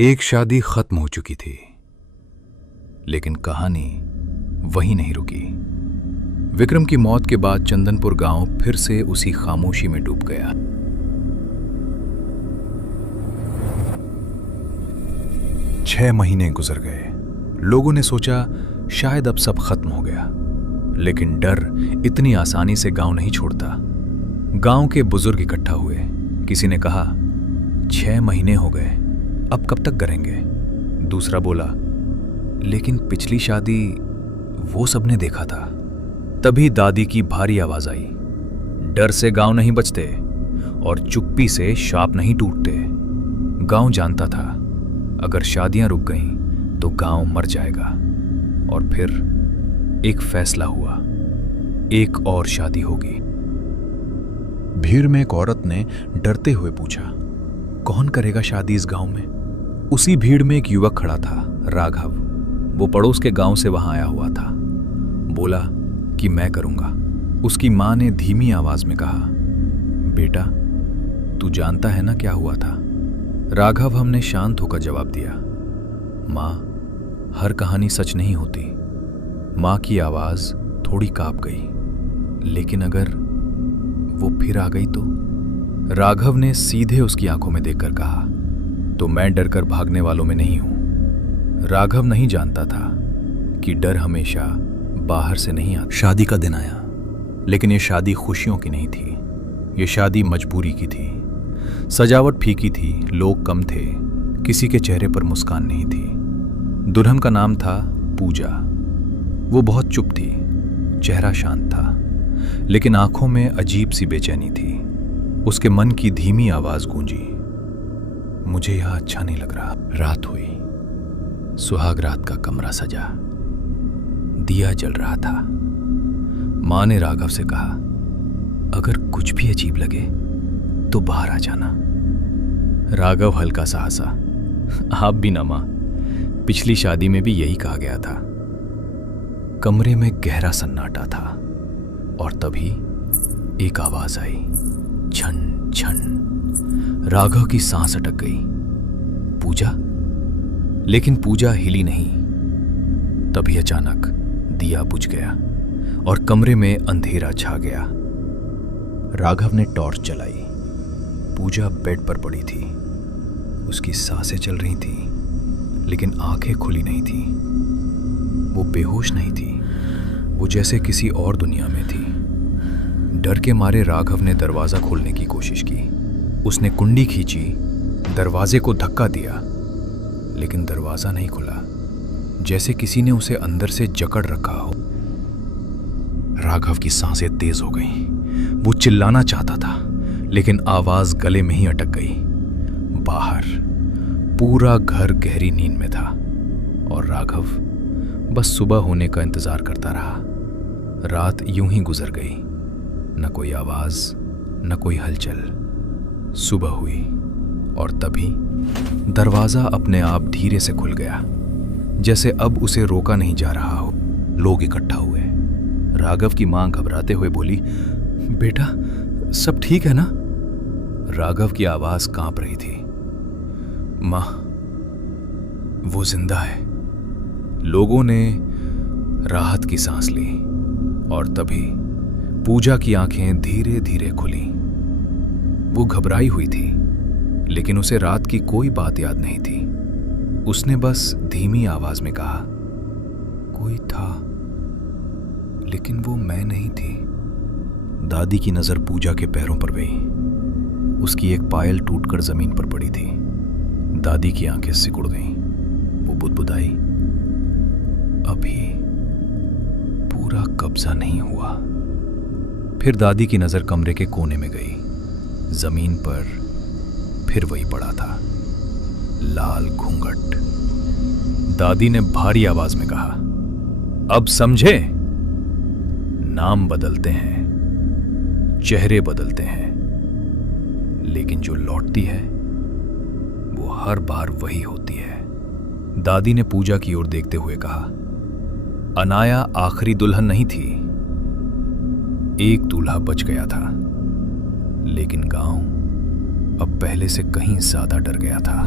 एक शादी खत्म हो चुकी थी, लेकिन कहानी वहीं नहीं रुकी। विक्रम की मौत के बाद चंदनपुर गांव फिर से उसी खामोशी में डूब गया। छह महीने गुजर गए। लोगों ने सोचा शायद अब सब खत्म हो गया, लेकिन डर इतनी आसानी से गांव नहीं छोड़ता। गांव के बुजुर्ग इकट्ठा हुए। किसी ने कहा, 6 महीने हो गए, अब कब तक करेंगे? दूसरा बोला, लेकिन पिछली शादी वो सबने देखा था। तभी दादी की भारी आवाज आई, डर से गांव नहीं बचते और चुप्पी से शाप नहीं टूटते। गांव जानता था अगर शादियां रुक गईं तो गांव मर जाएगा। और फिर एक फैसला हुआ, एक और शादी होगी। भीड़ में एक औरत ने डरते हुए पूछा, कौन करेगा शादी इस गांव में? उसी भीड़ में एक युवक खड़ा था, राघव। वो पड़ोस के गांव से वहां आया हुआ था। बोला कि मैं करूंगा। उसकी मां ने धीमी आवाज में कहा, बेटा तू जानता है ना क्या हुआ था? राघव हमने शांत होकर जवाब दिया, मां हर कहानी सच नहीं होती। मां की आवाज थोड़ी कांप गई, लेकिन अगर वो फिर आ गई तो? राघव ने सीधे उसकी आंखों में देखकर कहा, तो मैं डरकर भागने वालों में नहीं हूं। राघव नहीं जानता था कि डर हमेशा बाहर से नहीं आता। शादी का दिन आया, लेकिन ये शादी खुशियों की नहीं थी। ये शादी मजबूरी की थी। सजावट फीकी थी, लोग कम थे, किसी के चेहरे पर मुस्कान नहीं थी। दुल्हन का नाम था पूजा। वो बहुत चुप थी, चेहरा शांत था, लेकिन आंखों में अजीब सी बेचैनी थी। उसके मन की धीमी आवाज गूंजी, मुझे यहां अच्छा नहीं लग रहा। रात हुई, सुहाग रात का कमरा सजा, दिया जल रहा था। मां ने राघव से कहा, अगर कुछ भी अजीब लगे तो बाहर आ जाना। राघव हल्का सा हंसा, आप भी ना मां, पिछली शादी में भी यही कहा गया था। कमरे में गहरा सन्नाटा था और तभी एक आवाज आई, छन छन। राघव की सांस अटक गई। पूजा? लेकिन पूजा हिली नहीं। तभी अचानक दिया बुझ गया और कमरे में अंधेरा छा गया। राघव ने टॉर्च जलाई। पूजा बेड पर पड़ी थी। उसकी सांसें चल रही थी, लेकिन आंखें खुली नहीं थी। वो बेहोश नहीं थी, वो जैसे किसी और दुनिया में थी। डर के मारे राघव ने दरवाजा खोलने की कोशिश की। उसने कुंडी खींची, दरवाजे को धक्का दिया, लेकिन दरवाजा नहीं खुला, जैसे किसी ने उसे अंदर से जकड़ रखा हो। राघव की सांसें तेज हो गईं। वो चिल्लाना चाहता था, लेकिन आवाज गले में ही अटक गई। बाहर पूरा घर गहरी नींद में था और राघव बस सुबह होने का इंतजार करता रहा। रात यूं ही गुजर गई, न कोई आवाज, न कोई हलचल। सुबह हुई और तभी दरवाजा अपने आप धीरे से खुल गया, जैसे अब उसे रोका नहीं जा रहा हो। लोग इकट्ठा हुए। राघव की मां घबराते हुए बोली, बेटा सब ठीक है ना? राघव की आवाज कांप रही थी, मां वो जिंदा है। लोगों ने राहत की सांस ली और तभी पूजा की आंखें धीरे धीरे खुली। वो घबराई हुई थी, लेकिन उसे रात की कोई बात याद नहीं थी। उसने बस धीमी आवाज में कहा, कोई था, लेकिन वो मैं नहीं थी। दादी की नजर पूजा के पैरों पर गई। उसकी एक पायल टूटकर जमीन पर पड़ी थी। दादी की आंखें सिकुड़ गईं। वो बुदबुदाई, अभी पूरा कब्जा नहीं हुआ। फिर दादी की नजर कमरे के कोने में गई। जमीन पर फिर वही पड़ा था, लाल घूंघट। दादी ने भारी आवाज में कहा, अब समझे? नाम बदलते हैं, चेहरे बदलते हैं, लेकिन जो लौटती है वो हर बार वही होती है। दादी ने पूजा की ओर देखते हुए कहा, अनाया आखिरी दुल्हन नहीं थी। एक दूल्हा बच गया था, लेकिन गांव अब पहले से कहीं ज्यादा डर गया था।